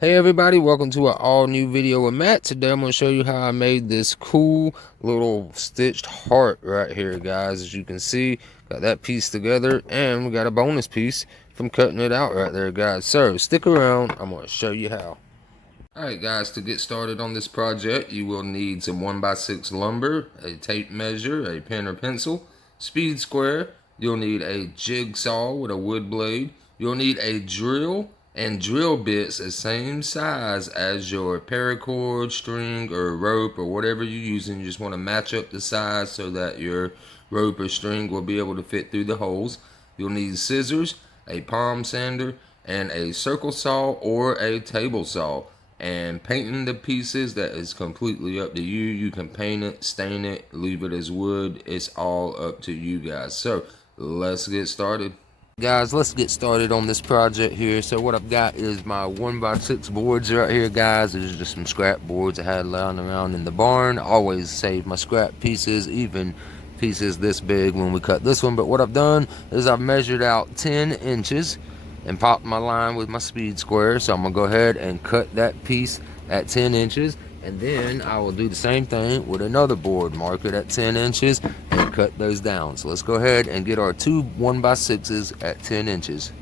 Hey everybody, welcome to an all new video with Matt. Today I'm going to show you how I made this cool little stitched heart right here, guys. As you can see, got that piece together and we got a bonus piece from cutting it out right there, guys. So stick around, I'm going to show you how. Alright guys, to get started on this project, you will need some 1x6 lumber, a tape measure, a pen or pencil, speed square. You'll need a jigsaw with a wood blade. You'll need a drill and drill bits the same size as your paracord, string, or rope, or whatever you're using. You just want to match up the size so that your rope or string will be able to fit through the holes. You'll need scissors, a palm sander, and a circle saw or a table saw. And painting the pieces, that is completely up to you. You can paint it, stain it, leave it as wood. It's all up to you guys. So let's get started. Guys, let's get started on this project here. So what I've got is my 1x6 boards right here, guys. These are just some scrap boards I had lying around in the barn. I always save my scrap pieces, even pieces this big when we cut this one. But what I've done is I've measured out 10 inches and popped my line with my speed square. So I'm gonna go ahead and cut that piece at 10 inches, and then I will do the same thing with another board, mark it at 10 inches and cut those down. So let's go ahead and get our two 1x6s at 10 inches.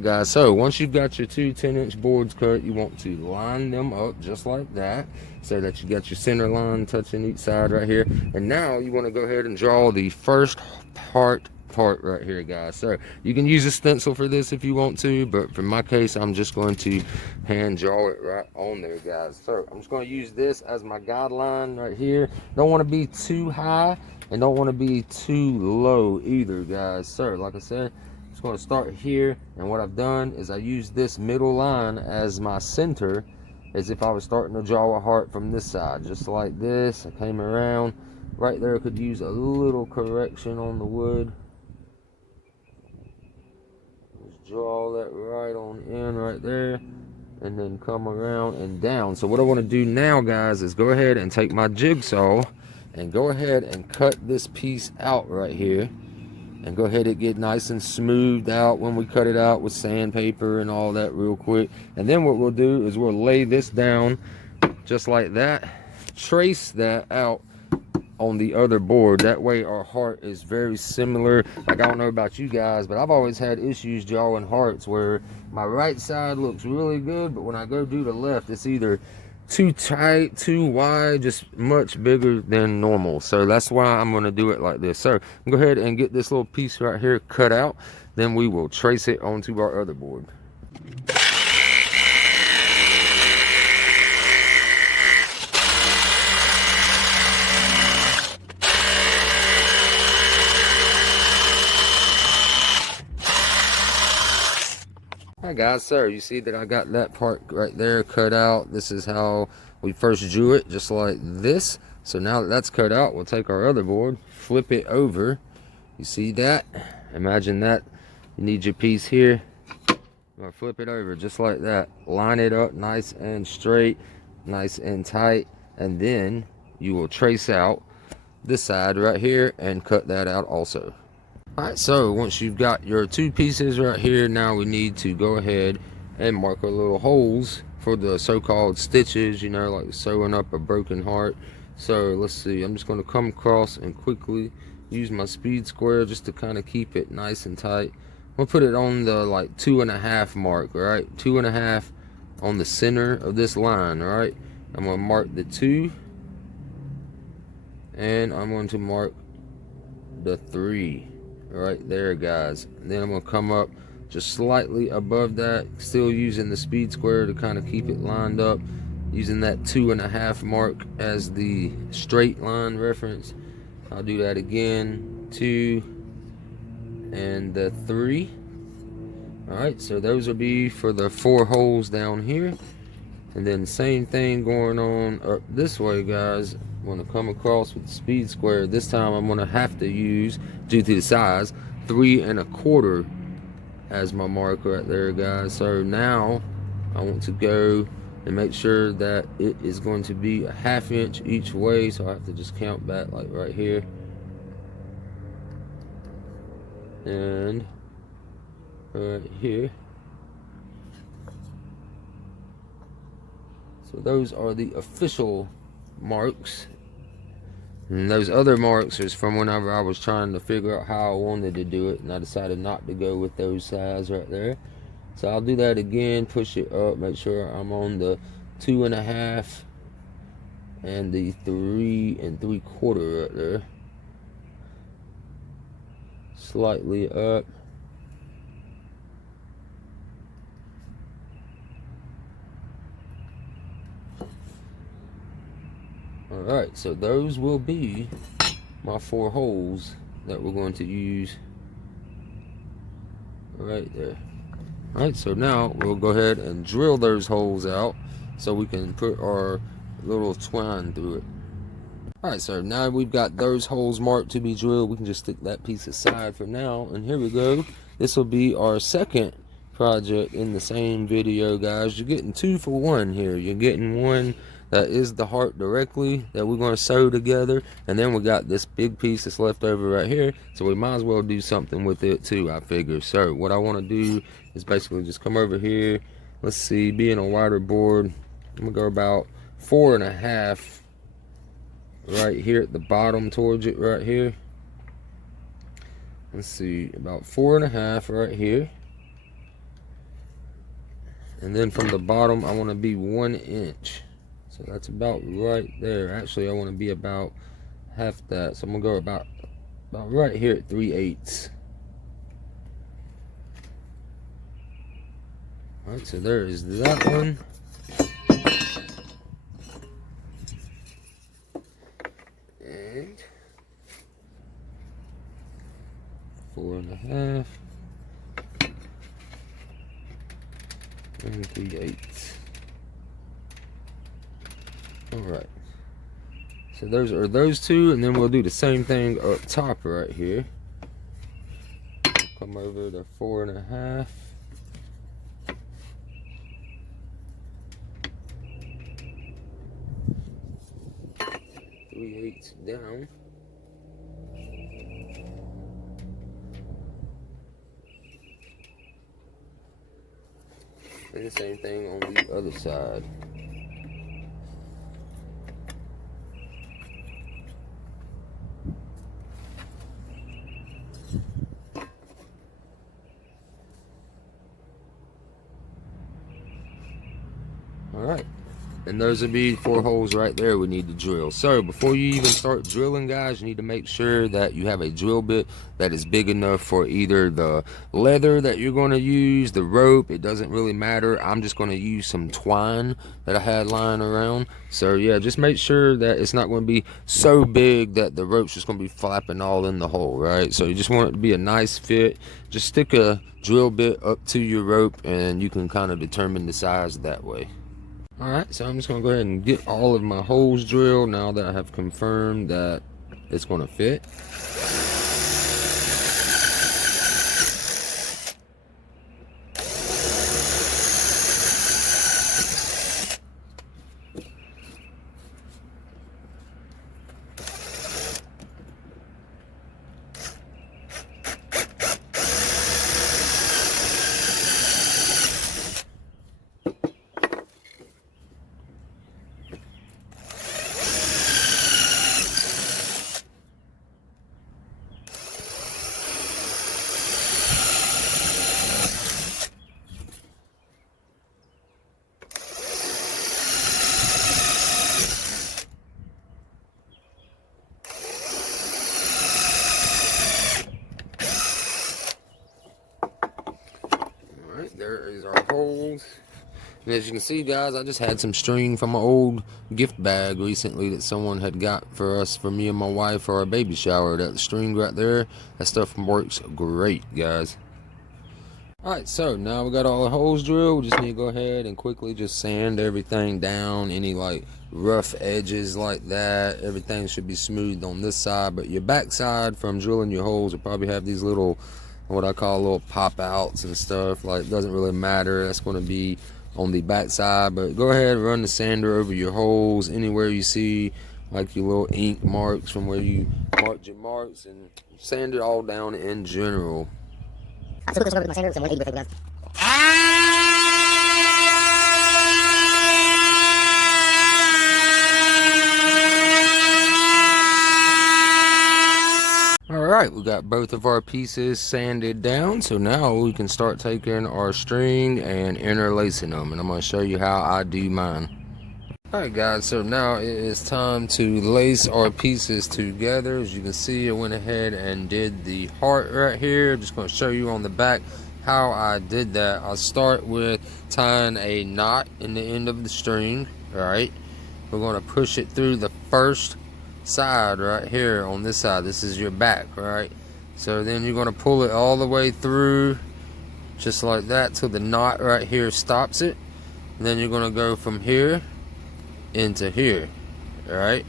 Guys, so once you've got your two 10-inch boards cut, you want to line them up just like that so that you got your center line touching each side right here. And now you want to go ahead and draw the first part right here, guys. So you can use a stencil for this if you want to, but for my case I'm just going to hand draw it right on there, guys. So I'm just going to use this as my guideline right here. Don't want to be too high and don't want to be too low either, guys. So like I said, going to start here, and what I've done is I use this middle line as my center, as if I was starting to draw a heart from this side, just like this. I came around right there. I could use a little correction on the wood. Just draw that right on in right there, and then come around and down. So what I want to do now, guys, is go ahead and take my jigsaw and go ahead and cut this piece out right here. And go ahead and get nice and smoothed out when we cut it out with sandpaper and all that real quick. And then what we'll do is we'll lay this down just like that. Trace that out on the other board. That way our heart is very similar. Like, I don't know about you guys, but I've always had issues drawing hearts where my right side looks really good, but when I go do the left, it's either too tight, too wide, just much bigger than normal. So that's why I'm going to do it like this. So go ahead and get this little piece right here cut out, then we will trace it onto our other board. Hi guys, so you see that I got that part right there cut out. This is how we first drew it, just like this. So now that that's cut out, we'll take our other board, flip it over. You see that? Imagine that you need your piece here. You're gonna flip it over just like that. Line it up nice and straight, nice and tight, and then you will trace out this side right here and cut that out also. Alright, so once you've got your two pieces right here, now we need to go ahead and mark our little holes for the so-called stitches, you know, like sewing up a broken heart. So let's see, I'm just going to come across and quickly use my speed square just to kind of keep it nice and tight. I'm going to put it on the like 2.5 mark, right? 2.5 on the center of this line, right? I'm going to mark the 2, and I'm going to mark the 3. Right there, guys. And then I'm going to come up just slightly above that, still using the speed square to kind of keep it lined up, using that 2.5 mark as the straight line reference. I'll do that again, 2 and the 3. Alright, so those will be for the 4 holes down here. And then same thing going on up this way, guys. I'm going to come across with the speed square. This time I'm going to have to use, due to the size, 3.25 as my mark right there, guys. So now I want to go and make sure that it is going to be a 1/2 inch each way. So I have to just count back like right here. and right here. So those are the official marks. And those other marks is from whenever I was trying to figure out how I wanted to do it, and I decided not to go with those sides right there. So I'll do that again, push it up, make sure I'm on the 2.5 and the 3 3/4 right there. Slightly up. Alright, so those will be my 4 holes that we're going to use right there. Alright, so now we'll go ahead and drill those holes out so we can put our little twine through it. Alright, so now we've got those holes marked to be drilled. We can just stick that piece aside for now. And here we go. This will be our second project in the same video, guys. You're getting 2 for 1 here. You're getting one that is the heart directly that we're going to sew together, and then we got this big piece that's left over right here, so we might as well do something with it too, I figure. So what I want to do is basically just come over here, let's see, being a wider board, I'm gonna go about 4.5 right here at the bottom towards it right here. Let's see, about 4.5 right here, and then from the bottom I want to be 1 inch. So that's about right there. Actually, I want to be about half that. So I'm gonna go about right here at 3/8. All right, so there is that one. And 4.5 and 3/8. Alright, so those are those two, and then we'll do the same thing up top right here. Come over to 4.5. Three-eighths down. And the same thing on the other side. Alright, and those would be 4 holes right there we need to drill. So before you even start drilling, guys, you need to make sure that you have a drill bit that is big enough for either the leather that you're going to use, the rope, it doesn't really matter. I'm just going to use some twine that I had lying around. So yeah, just make sure that it's not going to be so big that the rope's just going to be flapping all in the hole, right? So you just want it to be a nice fit. Just stick a drill bit up to your rope and you can kind of determine the size that way. Alright, so I'm just going to go ahead and get all of my holes drilled now that I have confirmed that it's going to fit. There is our holes. And as you can see, guys, I just had some string from my old gift bag recently that someone had got for us, for me and my wife, for our baby shower. That string right there, that stuff works great, guys. Alright, so now we got all the holes drilled. We just need to go ahead and quickly just sand everything down. Any like rough edges like that, everything should be smooth on this side. But your back side from drilling your holes will probably have these little, what I call little pop outs and stuff. Like, doesn't really matter. That's going to be on the back side. But go ahead and run the sander over your holes anywhere you see like your little ink marks from where you marked your marks, and sand it all down in general. I took this over with my sander, so I'm 180 with it, guys. Alright, we got both of our pieces sanded down, so now we can start taking our string and interlacing them, and I'm going to show you how I do mine. Alright guys, so now it is time to lace our pieces together. As you can see, I went ahead and did the heart right here. I'm just going to show you on the back how I did that. I'll start with tying a knot in the end of the string. Alright, we're going to push it through the first side right here on this side. This is your back, right? So then you're going to pull it all the way through just like that till the knot right here stops it. And then you're going to go from here into here. Alright,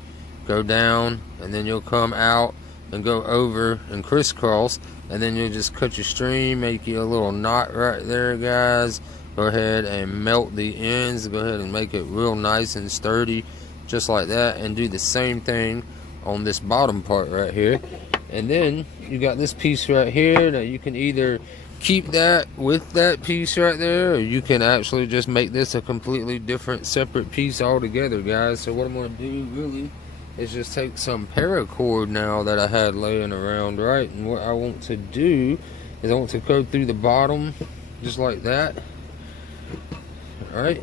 go down, and then you'll come out and go over and crisscross, and then you'll just cut your string, make you a little knot right there, guys. Go ahead and melt the ends, go ahead and make it real nice and sturdy, just like that, and do the same thing on this bottom part right here. And then you got this piece right here that you can either keep that with that piece right there, or you can actually just make this a completely different separate piece altogether, guys. So what I'm going to do really is just take some paracord now that I had laying around, right? And what I want to do is I want to go through the bottom just like that. Alright,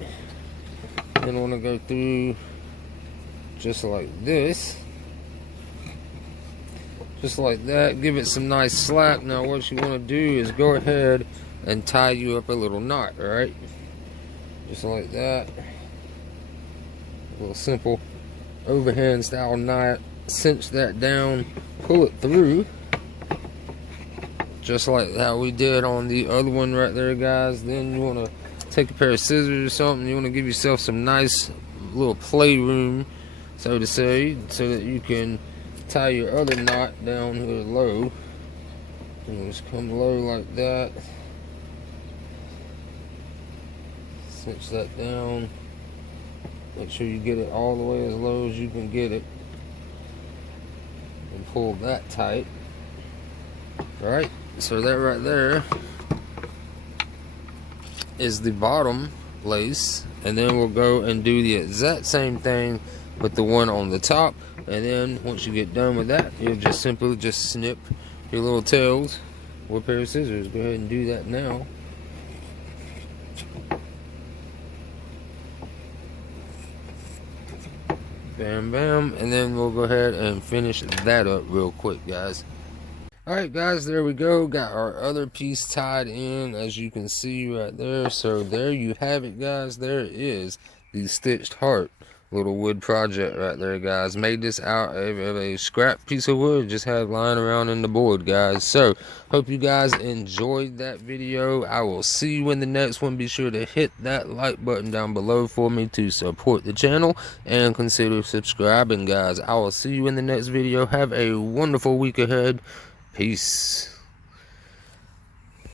then I want to go through just like this, just like that, give it some nice slack. Now what you want to do is go ahead and tie you up a little knot, alright, just like that, a little simple overhand style knot. Cinch that down, pull it through just like how we did on the other one right there, guys. Then you want to take a pair of scissors or something. You want to give yourself some nice little playroom, so to say, so that you can tie your other knot down here low. And just come low like that. Cinch that down. Make sure you get it all the way as low as you can get it. And pull that tight. Alright, so that right there is the bottom lace, and then we'll go and do the exact same thing with the one on the top. And then once you get done with that, you'll just simply just snip your little tails with a pair of scissors. Go ahead and do that now. Bam bam, and then we'll go ahead and finish that up real quick, guys. Alright guys, there we go. Got our other piece tied in, as you can see right there. So there you have it, guys. There is the stitched heart little wood project right there, guys. Made this out of a scrap piece of wood, just had lying around in the board, guys. So hope you guys enjoyed that video. I will see you in the next one. Be sure to hit that like button down below for me to support the channel, and consider subscribing, guys. I will see you in the next video. Have a wonderful week ahead. Peace.